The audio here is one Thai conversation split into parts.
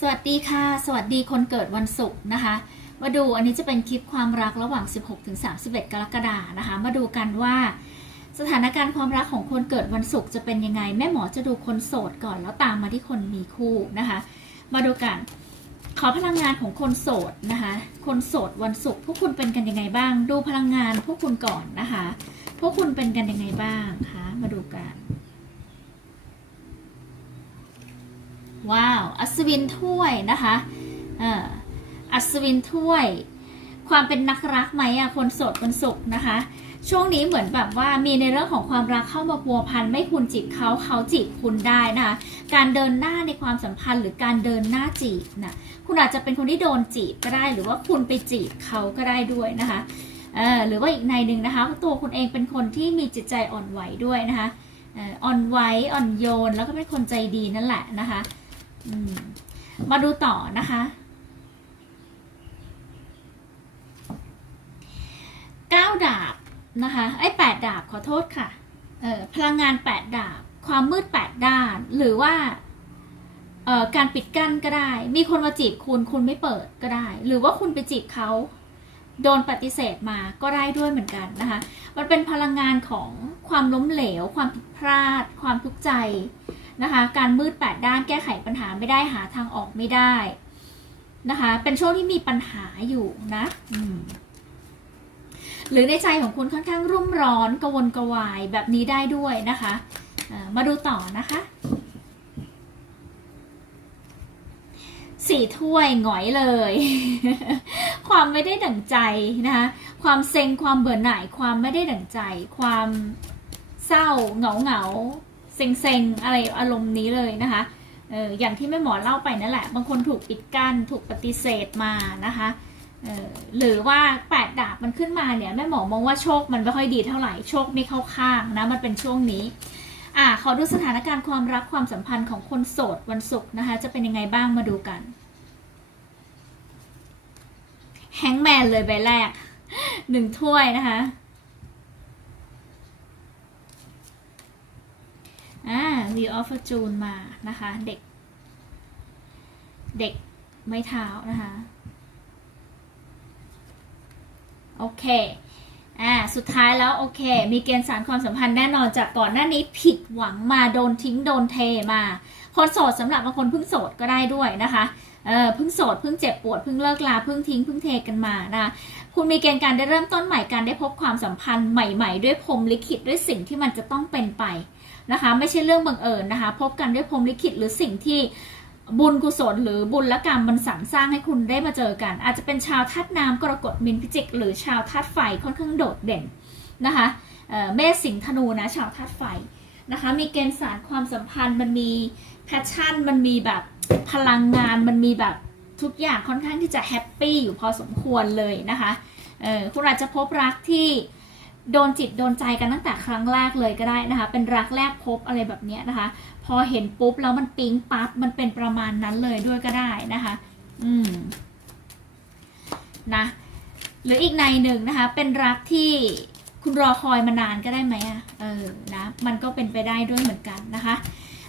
สวัสดีค่ะ สวัสดีคนเกิดวันศุกร์นะคะ มาดูอันนี้จะเป็นคลิปความรักระหว่าง 16ถึง31 กรกฎานะคะ มาดูกันว่าสถานการณ์ความรักของคนเกิดวันศุกร์จะเป็นยังไง แม่หมอจะดูคนโสดก่อนแล้วตามมาที่คนมีคู่นะคะ มาดูกัน ขอพลังงานของคนโสดนะคะ คนโสดวันศุกร์พวกคุณเป็นกันยังไงบ้าง ดูพลังงานพวกคุณก่อนนะคะ พวกคุณเป็นกันยังไงบ้างคะมาดูกัน ว้าว อัศวินถ้วยนะคะอัศวินถ้วย ความเป็นนักรักไหมอะคนโสดคนสุขนะคะ ช่วงนี้เหมือนแบบว่ามีในเรื่องของความรักเข้ามาพัวพันไม่คุณจีบเขาเขาจีบคุณได้นะคะ การเดินหน้าในความสัมพันธ์หรือการเดินหน้าจีบนะคุณอาจจะเป็นคนที่โดนจีบก็ได้ หรือว่าคุณไปจีบเขาก็ได้ด้วยนะคะเออหรือว่าอีกในหนึ่งนะคะ ตัวคุณเองเป็นคนที่มีจิตใจอ่อนไหวด้วยนะคะอ่อนไหวอ่อนโยนแล้วก็เป็นคนใจดีนั่นแหละนะคะ มาดูต่อนะคะ เก้าดาบนะคะ ไอ้แปดดาบขอโทษค่ะ เออพลังงานแปดดาบ ความมืดแปดด้าน หรือว่าเอ่อการปิดกั้นก็ได้ มีคนมาจีบคุณ คุณไม่เปิดก็ได้ หรือว่าคุณไปจีบเขาโดนปฏิเสธมาก็ได้ด้วยเหมือนกันนะคะ มันเป็นพลังงานของความล้มเหลว ความผิดพลาด ความทุกข์ใจ นะคะ การมืดแปดด้านแก้ไขปัญหาไม่ได้หาทางออกไม่ได้นะคะ เป็นช่วงที่มีปัญหาอยู่นะอืมหรือในใจของคุณค่อนข้างรุ่มร้อนกระวนกระวายแบบนี้ได้ด้วยนะคะอ่ามาดูต่อนะคะสี่ถ้วยหงอยเลย ความไม่ได้ดั่งใจนะคะ ความเซ็งความเบื่อหน่าย ความไม่ได้ดั่งใจ ความเศร้าเหงาเหงาๆ เซ็งๆ อะไรอารมณ์นี้เลยนะคะเอออย่างที่แม่หมอเล่าไปนั่นแหละ บางคนถูกปิดกั้นถูกปฏิเสธมานะคะเออหรือว่าแปดดาบมันขึ้นมาเนี่ยแม่หมอมองว่าโชคมันไม่ค่อยดีเท่าไหร่โชคไม่เข้าข้างนะมันเป็นช่วงนี้อ่าขอดูสถานการณ์ความรักความสัมพันธ์ของคนโสดวันศุกร์นะคะ จะเป็นยังไงบ้างมาดูกันแฮงแมนเลยใบแรกหนึ่งถ้วยนะคะ อ่า Wheel of Fortune มานะคะ เด็ก เด็กไม้เท้านะคะ โอเค อ่า สุดท้ายแล้ว โอเค มีเกณฑ์สารความสัมพันธ์แน่นอนจากก่อนหน้านี้ผิดหวังมาโดนทิ้งโดนเทมา คนโสดสำหรับบางคนเพิ่งโสดก็ได้ด้วยนะคะเออเพิ่งโสดเพิ่งเจ็บปวดเพิ่งเลิกลาเพิ่งทิ้งเพิ่งเทกันมานะคุณมีเกณฑ์การได้เริ่มต้นใหม่การได้พบความสัมพันธ์ใหม่ ๆ ด้วยพรมลิขิตด้วยสิ่งที่มันจะต้องเป็นไป นะคะ ไม่ใช่เรื่องบังเอิญนะคะ พบกันด้วยพรมลิขิตหรือสิ่งที่บุญกุศลหรือบุญละกรรมมันสรรสร้างให้คุณได้มาเจอกัน อาจจะเป็นชาวธาตุน้ำกรกฎมินพิจิก หรือชาวธาตุไฟค่อนข้างโดดเด่นนะคะเมษสิงห์ธนูนะชาวธาตุไฟนะคะ มีเกณฑ์สารความสัมพันธ์มันมีแพชชั่น มันมีแบบพลังงานมันมีแบบทุกอย่างค่อนข้างที่จะแฮปปี้อยู่พอสมควรเลยนะคะเออคุณอาจจะพบรักที่ โดนจิตโดนใจกันตั้งแต่ครั้งแรกเลยก็ได้นะคะ เป็นรักแรกพบอะไรแบบนี้นะคะ พอเห็นปุ๊บแล้วมันปิ๊งปั๊บมันเป็นประมาณนั้นเลยด้วยก็ได้นะคะ อืมนะหรืออีกในหนึ่งนะคะ เป็นรักที่คุณรอคอยมานานก็ได้ไหมอะเออนะมันก็เป็นไปได้ด้วยเหมือนกันนะคะ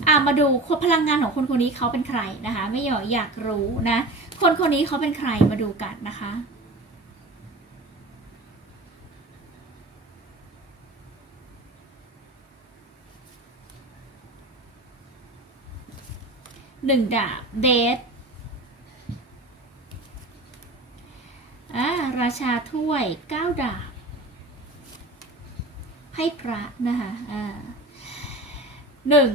อ่ามาดูพลังงานของคนคนนี้เขาเป็นใครนะคะ ไม่อยากอยากรู้นะ คนคนนี้เขาเป็นใครมาดูกันนะคะ หนึ่งดาบเดทอ่าราชาถ้วยเก้าดาบให้พระนะคะอ่าหนึ่ง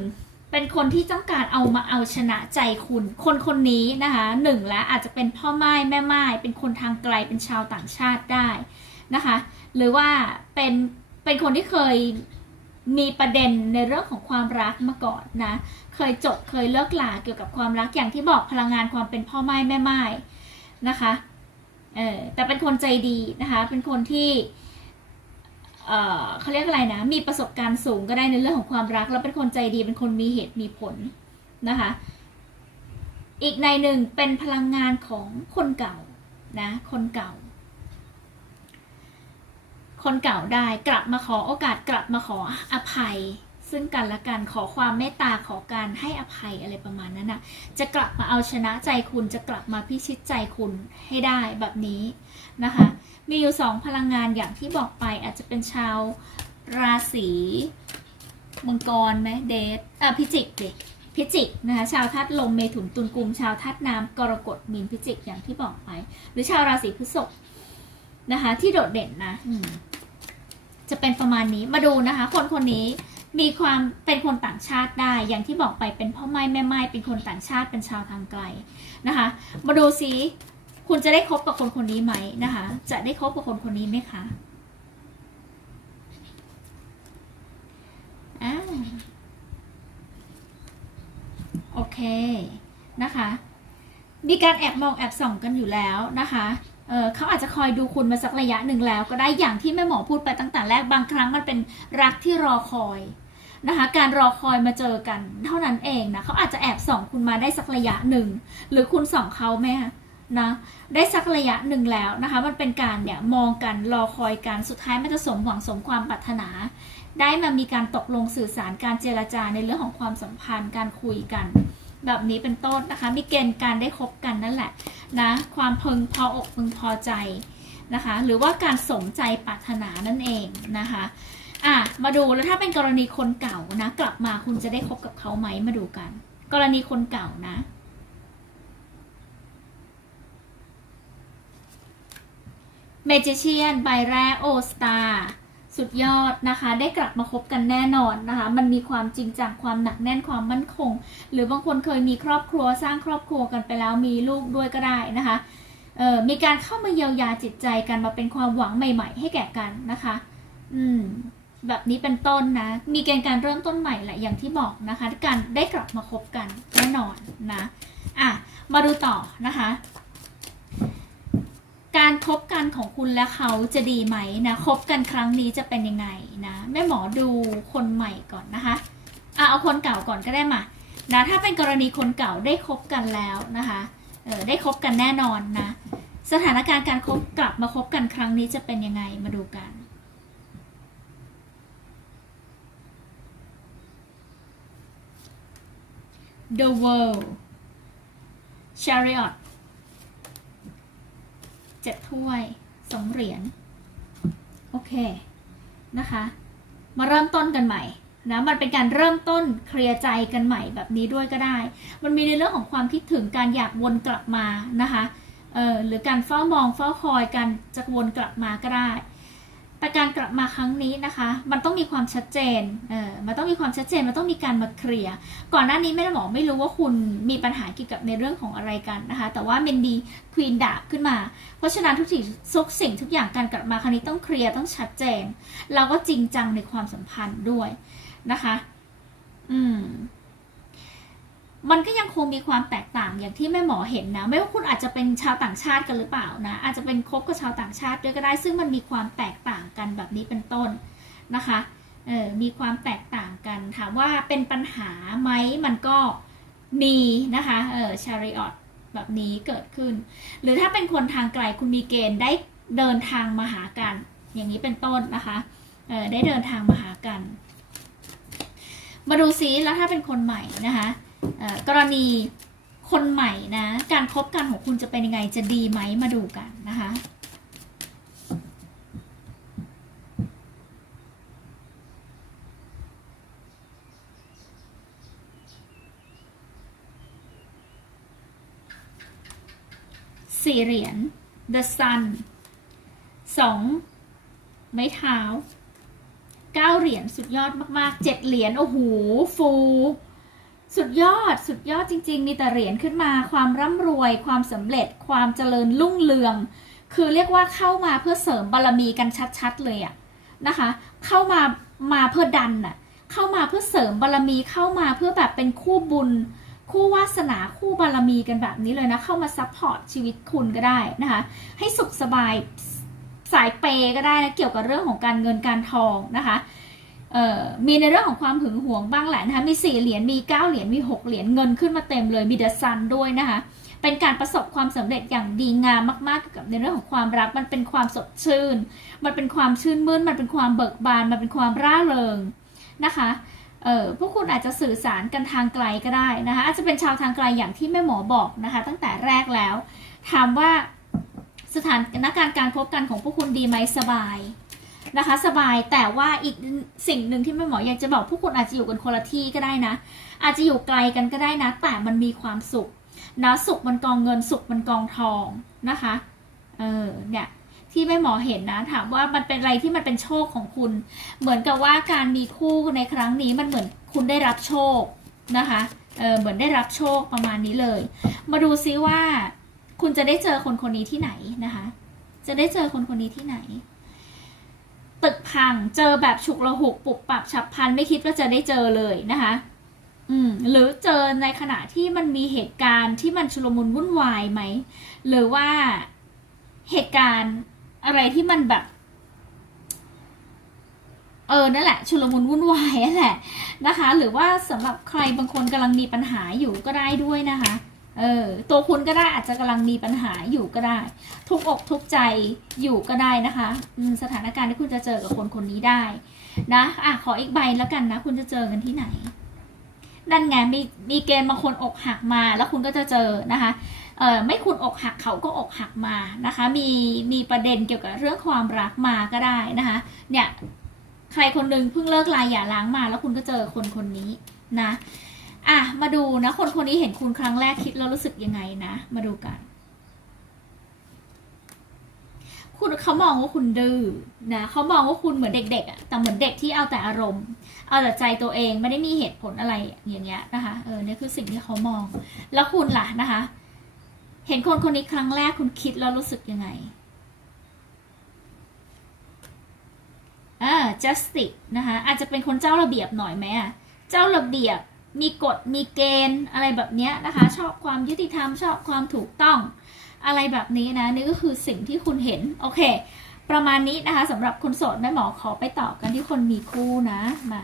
เป็นคนที่ต้องการเอามาเอาชนะใจคุณ คนคนนี้นะคะหนึ่งแล้วอาจจะเป็นพ่อไม้แม่ไม้เป็นคนทางไกลเป็นชาวต่างชาติได้นะคะ หรือว่าเป็นเป็นคนที่เคย มีประเด็นในเรื่องของความรักมาก่อนนะ เคยจบเคยเลิกลาเกี่ยวกับความรักอย่างที่บอกพลังงานความเป็นพ่อไม้แม่ไม้นะคะเออแต่เป็นคนใจดีนะคะ เป็นคนที่เออเขาเรียกอะไรนะ มีประสบการณ์สูงก็ได้ในเรื่องของความรัก แล้วเป็นคนใจดีเป็นคนมีเหตุมีผลนะคะ อีกในหนึ่งเป็นพลังงานของคนเก่านะ คนเก่า คนเก่าได้กลับมาขอโอกาสกลับมาขออภัย ซึ่งกันและกันขอความเมตตาขอการให้อภัยอะไรประมาณนั้นนะจะกลับมาเอาชนะใจคุณจะกลับมาพิชิตใจคุณให้ได้แบบนี้นะคะ มีอยู่สองพลังงานอย่างที่บอกไปอาจจะเป็นชาวราศีมังกรไหมเดทอะพิจิกดิพิจิกนะคะชาวธาตุลมเมถุนตุลกุมชาวธาตุน้ำกรกฎมีนพิจิกอย่างที่บอกไป หรือชาวราศีพฤษภนะคะ ที่โดดเด่นนะอื จะเป็นประมาณนี้มาดูนะคะ คนคนนี้มีความเป็นคนต่างชาติได้ อย่างที่บอกไปเป็นพ่อไม้แม่ไม้เป็นคนต่างชาติเป็นชาวทางไกลนะคะ มาดูซิคุณจะได้คบกับคนคนนี้ไหมนะคะ จะได้คบกับคนคนนี้ไหมคะอ่าโอเคนะคะ มีการแอบมองแอบส่องกันอยู่แล้วนะคะ เขาอาจจะคอยดูคุณมาสักระยะหนึ่งแล้ว ก็ได้อย่างที่แม่หมอพูดไปตั้งแต่แรกบางครั้งมันเป็นรักที่รอคอยนะคะการรอคอยมาเจอกัน เท่านั้นเองนะเขาอาจจะแอบส่องคุณมาได้สักระยะหนึ่ง หรือคุณส่องเขาไหมนะได้สักระยะหนึ่งแล้วนะคะ มันเป็นการเนี่ยมองกันรอคอยกันสุดท้ายมันจะสมหวังสมความปรารถนา ได้มามีการตกลงสื่อสารการเจรจาในเรื่องของความสัมพันธ์การคุยกัน แบบนี้เป็นต้นนะคะ มีเกณฑ์การได้คบกันนั่นแหละนะ ความพึงพออกพึงพอใจนะคะ หรือว่าการสมใจปรารถนานั่นเองนะคะอะมาดูแล้วถ้าเป็นกรณีคนเก่านะ กลับมาคุณจะได้คบกับเขาไหมมาดูกัน กรณีคนเก่านะเมจิเชียนใบแรกโอสตาร์ สุดยอดนะคะ ได้กลับมาคบกันแน่นอนนะคะ มันมีความจริงจังความหนักแน่นความมั่นคง หรือบางคนเคยมีครอบครัวสร้างครอบครัวกันไปแล้วมีลูกด้วยก็ได้นะคะมีการเข้ามาเยียวยาจิตใจกันมาเป็นความหวังใหม่ ๆ ให้แก่กันนะคะ อืม แบบนี้เป็นต้นนะ มีเกณฑ์การเริ่มต้นใหม่แหละอย่างที่บอกนะคะการได้กลับมาคบกันแน่นอนนะ อะ มาดูต่อนะคะ การคบกันของคุณและเขาจะดีไหมนะคบกันครั้งนี้จะเป็นยังไงนะแม่หมอดูคนใหม่ก่อนนะคะอะเอาคนเก่าก่อนก็ได้มานะถ้าเป็นกรณีคนเก่าได้คบกันแล้วนะคะเออได้คบกันแน่นอนนะสถานการณ์การคบกลับมาคบกันครั้งนี้จะเป็นยังไงมาดูกัน The World Chariot เจ็ดถ้วยสองเหรียญโอเคนะคะ มาเริ่มต้นกันใหม่นะมันเป็นการเริ่มต้นเคลียร์ใจกันใหม่แบบนี้ด้วยก็ได้ มันมีในเรื่องของความคิดถึงการอยากวนกลับมานะคะเออหรือการเฝ้ามองเฝ้าคอยกันจะวนกลับมาก็ได้ แต่การกลับมาครั้งนี้นะคะ มันต้องมีความชัดเจน เออ มันต้องมีความชัดเจน มันต้องมีการมาเคลียร์ ก่อนหน้านี้แม่หมอไม่รู้ว่าคุณมีปัญหาเกี่ยวกับในเรื่องของอะไรกันนะคะ แต่ว่าเมนดีควีนดาบขึ้นมา เพราะฉะนั้นทุกสิ่งทุกสิ่งทุกอย่างการกลับมาครั้งนี้ต้องเคลียร์ต้องชัดเจน เราก็จริงจังในความสัมพันธ์ด้วยนะคะ อืม มันก็ยังคงมีความแตกต่างอย่างที่แม่หมอเห็นนะ ไม่ว่าคุณอาจจะเป็นชาวต่างชาติกันหรือเปล่านะ อาจจะเป็นคบกับชาวต่างชาติด้วยก็ได้ ซึ่งมันมีความแตกต่างกันแบบนี้เป็นต้นนะคะเออมีความแตกต่างกันถามว่าเป็นปัญหาไหมมันก็มีนะคะเออชาริออตแบบนี้เกิดขึ้น หรือถ้าเป็นคนทางไกลคุณมีเกณฑ์ได้เดินทางมาหากัน อย่างนี้เป็นต้นนะคะเออได้เดินทางมาหากัน มาดูซิแล้วถ้าเป็นคนใหม่นะคะ กรณีคนใหม่นะ การคบกันของคุณจะเป็นยังไงจะดีไหมมาดูกันนะคะสี่เหรียญ the sun สองไม้เท้าเก้าเหรียญสุดยอดมากๆเจ็ดเหรียญโอ้โหฟู สุดยอดสุดยอดจริง ๆ มีแต่เหรียญขึ้นมาความร่ำรวย ความสำเร็จ ความเจริญรุ่งเรือง คือเรียกว่าเข้ามาเพื่อเสริมบารมีกันชัดๆเลยอะนะคะ เข้ามามาเพื่อดันอะเข้ามาเพื่อเสริมบารมีเข้ามาเพื่อแบบเป็นคู่บุญ คู่วาสนาคู่บารมีกันแบบนี้เลยนะ เข้ามาซัพพอร์ตชีวิตคุณก็ได้นะคะ ให้สุขสบายสายเปย์ก็ได้นะเกี่ยวกับเรื่องของการเงินการทองนะคะ มีในเรื่องของความหึงหวงบ้างแหละนะคะมีสี่เหรียญมีเก้าเหรียญมีหกเหรียญเงินขึ้นมาเต็มเลยมีเดอะซันด้วยนะคะเป็นการประสบความสำเร็จอย่างดีงามมากๆเกี่ยวกับในเรื่องของความรักมันเป็นความสดชื่น มันเป็นความชื่นมื่นมันเป็นความเบิกบานมันเป็นความร่าเริงนะคะเออพวกคุณอาจจะสื่อสารกันทางไกลก็ได้นะคะอาจจะเป็นชาวทางไกลอย่างที่แม่หมอบอกนะคะ ตั้งแต่แรกแล้ว ถามว่าสถานการณ์การพบกันของพวกคุณดีไหมสบาย นะคะ สบายแต่ว่าอีกสิ่งหนึ่งที่แม่หมออยากจะบอกพวกคุณอาจจะอยู่กันคนละที่ก็ได้นะ อาจจะอยู่ไกลกันก็ได้นะ แต่มันมีความสุขนะสุขมันกองเงินสุขมันกองทองนะคะเออเนี่ยที่แม่หมอเห็นนะถามว่ามันเป็นอะไรที่มันเป็นโชคของคุณ เหมือนกับว่าการมีคู่ในครั้งนี้มันเหมือนคุณได้รับโชคนะคะเออเหมือนได้รับโชคประมาณนี้เลย มาดูซิว่า คุณจะได้เจอคนคนนี้ที่ไหนนะคะ จะได้เจอคนคนนี้ที่ไหน ตึกพังเจอแบบฉุกละหุกปุบปับฉับพลันไม่คิดว่าจะได้เจอเลยนะคะอืมหรือเจอในขณะที่มันมีเหตุการณ์ที่มันชุลมุนวุ่นวายไหม หรือว่าเหตุการณ์อะไรที่มันแบบ เออนั่นแหละ ชุลมุนวุ่นวายนั่นแหละนะคะ หรือว่าสำหรับใครบางคนกำลังมีปัญหาอยู่ก็ได้ด้วยนะคะ เออตัวคุณก็ได้อาจจะกำลังมีปัญหาอยู่ก็ได้ ทุกอกทุกใจอยู่ก็ได้นะคะอืมสถานการณ์ที่คุณจะเจอกับคนคนนี้ได้นะอะขออีกใบแล้วกันนะ คุณจะเจอกันที่ไหนนั่นไงมีมีเกณฑ์บางคนอกหักมาแล้วคุณก็จะเจอนะคะเออไม่คุณอกหักเขาก็อกหักมานะคะ มีมีประเด็นเกี่ยวกับเรื่องความรักมาก็ได้นะคะเนี่ยใครคนหนึ่งเพิ่งเลิกลายอย่าล้างมา แล้วคุณก็เจอคนคนนี้นะ อะมาดูนะ คนคนนี้เห็นคุณครั้งแรกคิดแล้วรู้สึกยังไงนะ มาดูกัน คุณเขามองว่าคุณดื้อนะเขามองว่าคุณเหมือนเด็กๆอะแต่เหมือนเด็กที่เอาแต่อารมณ์ เอาแต่ใจตัวเองไม่ได้มีเหตุผลอะไรอย่างเงี้ยนะคะเออเนี่ยคือสิ่งที่เขามอง แล้วคุณล่ะนะคะ เห็นคนคนนี้ครั้งแรกคุณคิดแล้วรู้สึกยังไงอ่า justice นะคะอาจจะเป็นคนเจ้าระเบียบหน่อยไหมอะเจ้าระเบียบ มีกฎมีเกณฑ์อะไรแบบนี้นะคะ ชอบความยุติธรรมชอบความถูกต้อง อะไรแบบนี้นะนี่ก็คือสิ่งที่คุณเห็นโอเค ประมาณนี้นะคะสำหรับคุณโสดแม่หมอขอไปต่อกันที่คนมีคู่นะมา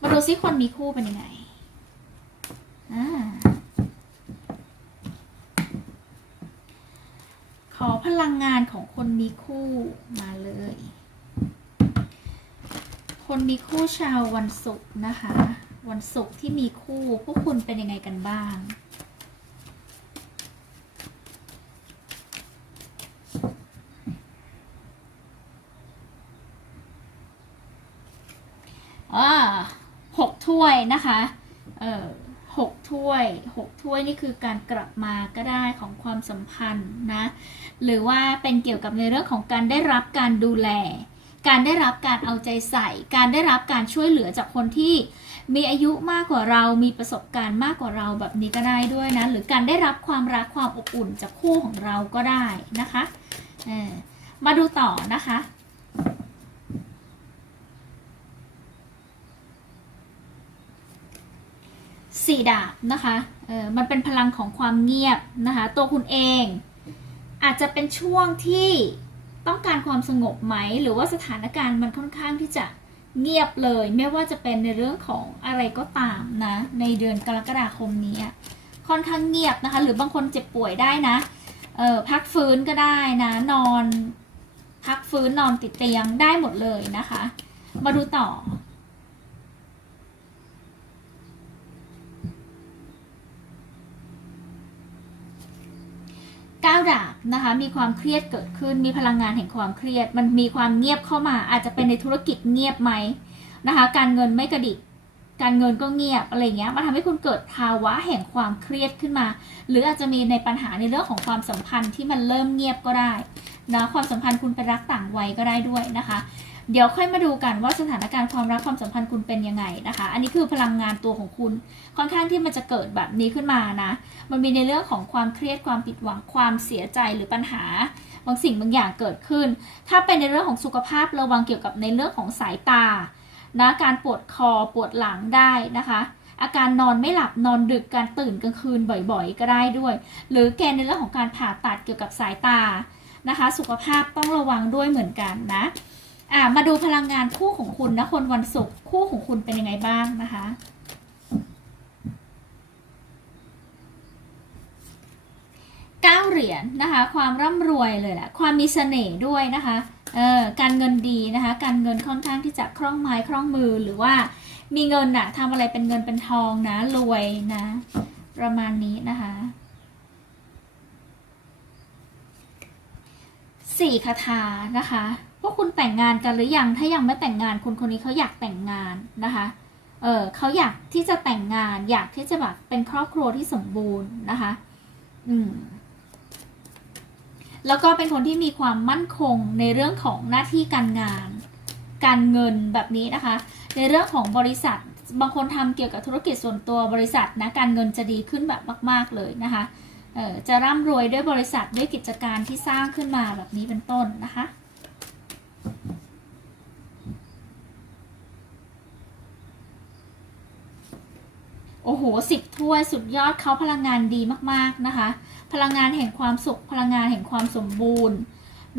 มาดูซิคนมีคู่เป็นยังไงอ่าขอพลังงานของคนมีคู่มาเลย คนมีคู่ชาววันศุกร์นะคะ วันศุกร์ที่มีคู่พวกคุณเป็นยังไงกันบ้างอ่าหกถ้วยนะคะ เอ่อหกถ้วยหกถ้วยนี่คือการกลับมาก็ได้ของความสัมพันธ์นะ หรือว่าเป็นเกี่ยวกับในเรื่องของการได้รับการดูแล การได้รับการเอาใจใส่ การได้รับการช่วยเหลือจากคนที่มีอายุมากกว่าเรา มีประสบการณ์มากกว่าเราแบบนี้ก็ได้ด้วยนะ หรือการได้รับความรักความอบอุ่นจากคู่ของเราก็ได้นะคะเออมาดูต่อนะคะ สี่ดาบนะคะเออมันเป็นพลังของความเงียบนะคะ ตัวคุณเอง อาจจะเป็นช่วงที่ ต้องการความสงบไหม หรือว่าสถานการณ์มันค่อนข้างที่จะเงียบเลย ไม่ว่าจะเป็นในเรื่องของอะไรก็ตามนะ ในเดือนกรกฎาคมนี้อะค่อนข้างเงียบนะคะ หรือบางคนเจ็บป่วยได้นะเออพักฟื้นก็ได้นะนอน พักฟื้นนอนติดเตียงได้หมดเลยนะคะ มาดูต่อ ก้าว ดาบนะคะมีความเครียดเกิดขึ้น มีพลังงานแห่งความเครียด มันมีความเงียบเข้ามา อาจจะเป็นในธุรกิจเงียบไหมนะคะ การเงินไม่กระดิกการเงินก็เงียบอะไรเงี้ยมันทำให้คุณเกิดภาวะแห่งความเครียดขึ้นมา หรืออาจจะมีในปัญหาในเรื่องของความสัมพันธ์ที่มันเริ่มเงียบก็ได้นะความสัมพันธ์คุณไปรักต่างวัยก็ได้ด้วยนะคะ เดี๋ยวค่อยมาดูกันว่าสถานการณ์ความรักความสัมพันธ์คุณเป็นยังไงนะคะ อันนี้คือพลังงานตัวของคุณค่อนข้างที่มันจะเกิดแบบนี้ขึ้นมานะ มันมีในเรื่องของความเครียดความผิดหวังความเสียใจหรือปัญหาบางสิ่งบางอย่างเกิดขึ้น ถ้าเป็นในเรื่องของสุขภาพระวังเกี่ยวกับในเรื่องของสายตานะการปวดคอปวดหลังได้นะคะ อาการนอนไม่หลับนอนดึกการตื่นกลางคืนบ่อยๆ ก็ได้ด้วย หรือแกในเรื่องของการผ่าตัดเกี่ยวกับสายตานะคะ สุขภาพต้องระวังด้วยเหมือนกันนะ อ่ามาดูพลังงานคู่ของคุณนะคนวันศุกร์คู่ของคุณเป็นยังไงบ้างนะคะ เก้าเหรียญนะคะ ความร่ำรวยเลยแหละความมีเสน่ห์ด้วยนะคะเออการเงินดีนะคะ การเงินค่อนข้างที่จะคล่องไม้คล่องมือหรือว่ามีเงินน่ะทำอะไรเป็นเงินเป็นทองนะรวยนะ ประมาณนี้นะคะสี่คาถานะคะ พวกคุณแต่งงานกันหรือยัง ถ้ายังไม่แต่งงานคนคนนี้เขาอยากแต่งงานนะคะ เออเขาอยากที่จะแต่งงาน อยากที่จะแบบเป็นครอบครัวที่สมบูรณ์นะคะ อืม แล้วก็เป็นคนที่มีความมั่นคงในเรื่องของหน้าที่การงาน การเงินแบบนี้นะคะ ในเรื่องของบริษัท บางคนทำเกี่ยวกับธุรกิจส่วนตัวบริษัทนะ การเงินจะดีขึ้นแบบมาก ๆเลยนะคะ เออจะร่ำรวยด้วยบริษัทด้วยกิจการที่สร้างขึ้นมาแบบนี้เป็นต้นนะคะ โอ้โหสิบถ้วยสุดยอดเขาพลังงานดีมากๆนะคะ พลังงานแห่งความสุข พลังงานแห่งความสมบูรณ์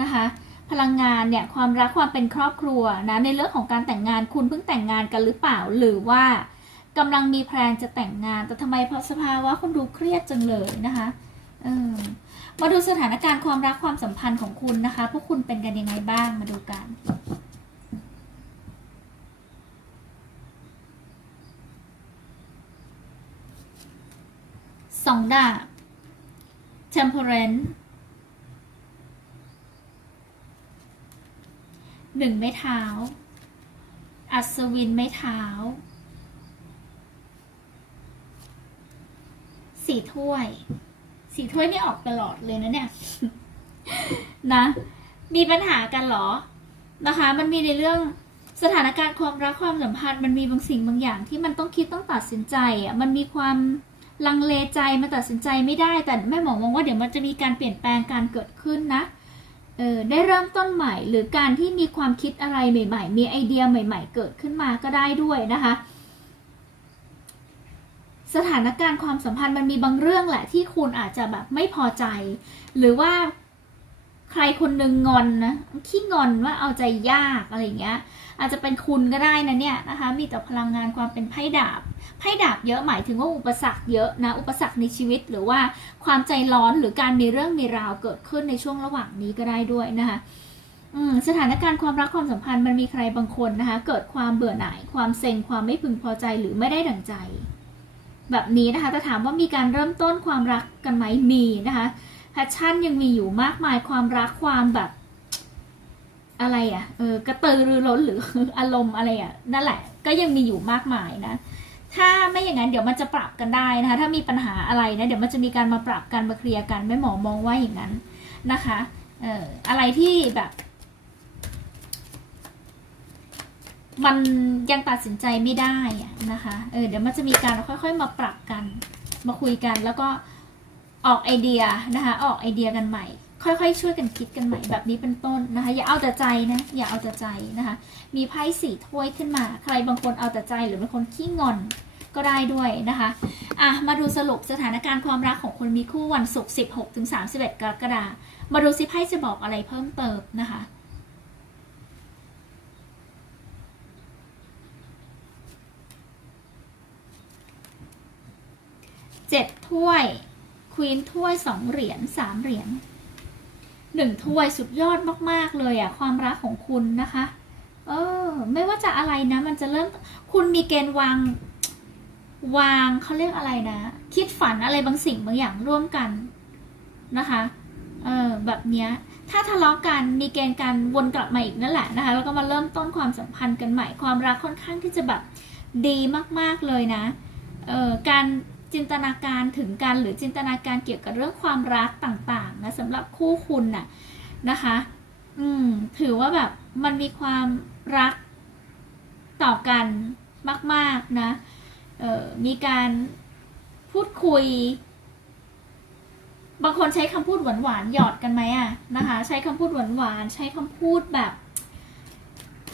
นะคะ พลังงานเนี่ยความรักความเป็นครอบครัวนะในเรื่องของการแต่งงานคุณเพิ่งแต่งงานกันหรือเปล่าหรือว่ากำลังมีแพลนจะแต่งงาน แต่ทำไมเพราะสภาวะคุณดูเครียดจังเลยนะคะเออมาดูสถานการณ์ความรักความสัมพันธ์ของคุณนะคะ พวกคุณเป็นกันยังไงบ้างมาดูกัน สองดาบ temperance หนึ่งไม้เท้า อัศวินไม้เท้า สี่ถ้วย สี่ถ้วยนี่ออกตลอดเลยนะเนี่ย นะ มีปัญหากันเหรอ นะคะ มันมีในเรื่องสถานการณ์ความรักความสัมพันธ์ มันมีบางสิ่งบางอย่างที่มันต้องคิดต้องตัดสินใจอะ มันมีความ ลังเลใจมาตัดสินใจไม่ได้ แต่แม่หมอมองว่าเดี๋ยวมันจะมีการเปลี่ยนแปลงการเกิดขึ้นนะเออได้เริ่มต้นใหม่ หรือการที่มีความคิดอะไรใหม่ ๆ มีไอเดียใหม่ ๆ เกิดขึ้นมาก็ได้ด้วยนะคะ สถานการณ์ความสัมพันธ์มันมีบางเรื่องแหละที่คุณอาจจะแบบไม่พอใจ หรือว่า ใครคนหนึ่งงอนนะขี้งอนว่าเอาใจยากอะไรเงี้ย อาจจะเป็นคุณก็ได้นะเนี่ยนะคะ มีแต่พลังงานความเป็นไพ่ดาบไพ่ดาบเยอะหมายถึงว่าอุปสรรคเยอะนะอุปสรรคในชีวิตหรือว่าความใจร้อนหรือการมีเรื่องมีราวเกิดขึ้นในช่วงระหว่างนี้ก็ได้ด้วยนะคะสถานการณ์ความรักความสัมพันธ์มันมีใครบางคนนะคะ เกิดความเบื่อหน่าย ความเซ็งความไม่พึงพอใจหรือไม่ได้ดั่งใจ แบบนี้นะคะแต่ถามว่ามีการเริ่มต้นความรักกันไหมมีนะคะ แพชชั่นยังมีอยู่มากมายความรักความแบบ อะไรอะ่ะ เออกระตือรือร้นหรืออารมณ์อะไรอะ่ะนั่นแหละ ก็ยังมีอยู่มากมายนะ ถ้าไม่อย่างนั้นเดี๋ยวมันจะปรับกันได้นะคะ ถ้ามีปัญหาอะไรนะ เดี๋ยวมันจะมีการมาปรับกันมาเคลียร์กันไม่หมอมองว่าอย่างนั้นนะคะเอ่ออะไรที่แบบ มันยังตัดสินใจไม่ได้นะคะ เออเดี๋ยวมันจะมีการค่อย ๆ มาปรับกัน มาคุยกันแล้วก็ ออกไอเดียนะคะ ออกไอเดียกันใหม่ ค่อยๆ ช่วยกันคิดกันใหม่แบบนี้เป็นต้นนะคะ อย่าเอาแต่ใจนะ อย่าเอาแต่ใจนะคะ มีไพ่สี่ถ้วยขึ้นมา ใครบางคนเอาแต่ใจหรือเป็นคนขี้งอนก็ได้ด้วยนะคะ อะ มาดูสรุปสถานการณ์ความรักของคนมีคู่วันศุกร์16 ถึง 31 กรกฎาคม มาดูซิไพ่จะบอกอะไรเพิ่มเติมนะคะ เจ็ดถ้วย วีนถ้วยสองเหรียญสามเหรียญหนึ่งถ้วยสุดยอดมาก ๆ เลยอะความรักของคุณนะคะ เออ ไม่ว่าจะอะไรนะ มันจะเริ่มคุณมีเกณฑ์วาง วางเขาเรียกอะไรนะ คิดฝันอะไรบางสิ่งบางอย่างร่วมกันนะคะ เออแบบเนี้ย ถ้าทะเลาะกันมีเกณฑ์การวนกลับมาอีกนั่นแหละนะคะ แล้วก็มาเริ่มต้นความสัมพันธ์กันใหม่ความรักค่อนข้างที่จะแบบดีมาก ๆเลยนะ เออการ จินตนาการถึงกันหรือจินตนาการเกี่ยวกับเรื่องความรักต่างๆนะสำหรับคู่คุณน่ะนะคะ อืมถือว่าแบบมันมีความรักต่อกันมาก ๆนะเออมีการพูดคุย บางคนใช้คำพูดหวานๆหยอดกันไหมอะนะคะ ใช้คำพูดหวานๆใช้คำพูดแบบ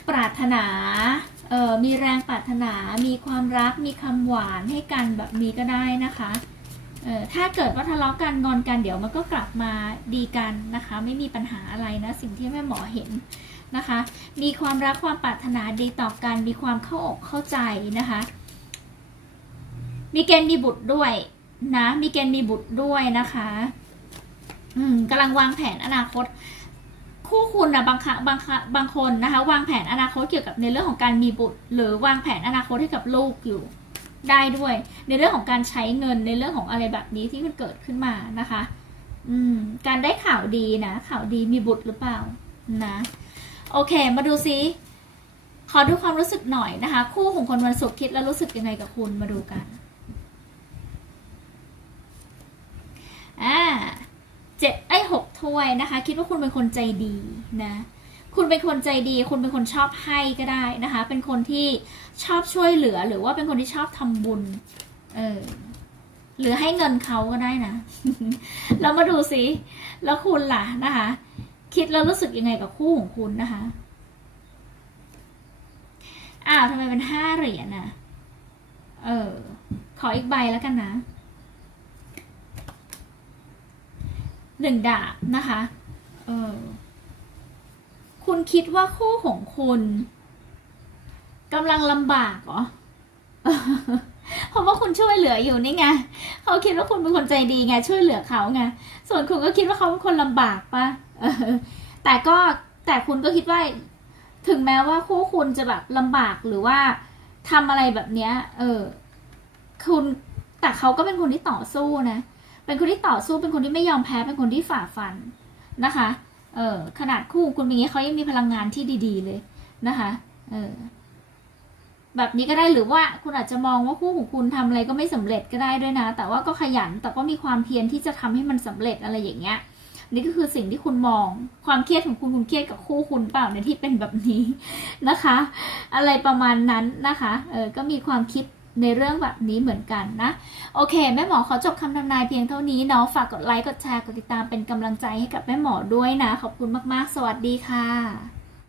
ปรารถนา เออมีแรงปรารถนา มีความรัก มีคำหวานให้กันแบบนี้ก็ได้นะคะเออถ้าเกิดว่าทะเลาะกันงอนกันเดี๋ยวมันก็กลับมาดีกันนะคะ ไม่มีปัญหาอะไรนะสิ่งที่แม่หมอเห็นนะคะ มีความรักความปรารถนาดีต่อกัน มีความเข้าอกเข้าใจนะคะ มีเกณฑ์มีบุตรด้วยนะ มีเกณฑ์มีบุตรด้วยนะคะ อืมกำลังวางแผนอนาคต คู่คุณนะบางครั้งบางครั้งบางคนนะคะ วางแผนอนาคตเกี่ยวกับในเรื่องของการมีบุตร หรือวางแผนอนาคตให้กับลูกอยู่ได้ด้วย ในเรื่องของการใช้เงินในเรื่องของอะไรแบบนี้ที่มันเกิดขึ้นมานะคะ อืม การได้ข่าวดีนะ ข่าวดีมีบุตรหรือเปล่านะ โอเค มาดูซิขอดูความรู้สึกหน่อยนะคะ คู่ของคนวันศุกร์คิดแล้วรู้สึกยังไงกับคุณมาดูกันอ่า เจ็ดไอ้หกถ้วยนะคะ คิดว่าคุณเป็นคนใจดีนะคุณเป็นคนใจดี คุณเป็นคนชอบให้ก็ได้นะคะ เป็นคนที่ชอบช่วยเหลือ หรือว่าเป็นคนที่ชอบทำบุญ เออ หรือให้เงินเขาก็ได้นะ เรามาดูสิแล้วคุณล่ะนะคะ คิดแล้วรู้สึกยังไงกับคู่ของคุณนะคะ อ้าวทำไมเป็นห้าเหรียญน่ะ เออ ขออีกใบแล้วกันนะ หนึ่งดาบนะคะเออคุณคิดว่าคู่ของคุณกำลังลำบากเหรอเพราะว่าคุณช่วยเหลืออยู่นี่ไงเขาคิดว่าคุณเป็นคนใจดีไงช่วยเหลือเขาไงส่วนคุณก็คิดว่าเขาเป็นคนลำบากปะแต่ก็แต่คุณก็คิดว่า ถึงแม้ว่าคู่คุณจะแบบลำบากหรือว่าทำอะไรแบบเนี้ย เออ คุณแต่เขาก็เป็นคนที่ต่อสู้นะเเป็นคนที่ต่อสู้เป็นคนที่ไม่ยอมแพ้เป็นคนที่ฝ่าฟันนะคะ เออขนาดคู่คุณเป็นอย่างนี้เขายังมีพลังงานที่ดี ๆ เลยนะคะ เออแบบนี้ก็ได้หรือว่าคุณอาจจะมองว่าคู่ของคุณทำอะไรก็ไม่สำเร็จก็ได้ด้วยนะ แต่ว่าก็ขยันแต่ก็มีความเพียรที่จะทำให้มันสำเร็จอะไรอย่างเงี้ยนี่ก็คือสิ่งที่คุณมอง ความเครียดของคุณคุณเครียดกับคู่คุณเปล่าในที่เป็นแบบนี้นะคะ อะไรประมาณนั้นนะคะเออก็มีความคิด ในเรื่องแบบนี้เหมือนกันนะ โอเค แม่หมอขอจบคำทำนายเพียงเท่านี้เนาะฝากกดไลค์กดแชร์กดติดตามเป็นกำลังใจให้กับแม่หมอด้วยนะ ขอบคุณมากๆ สวัสดีค่ะ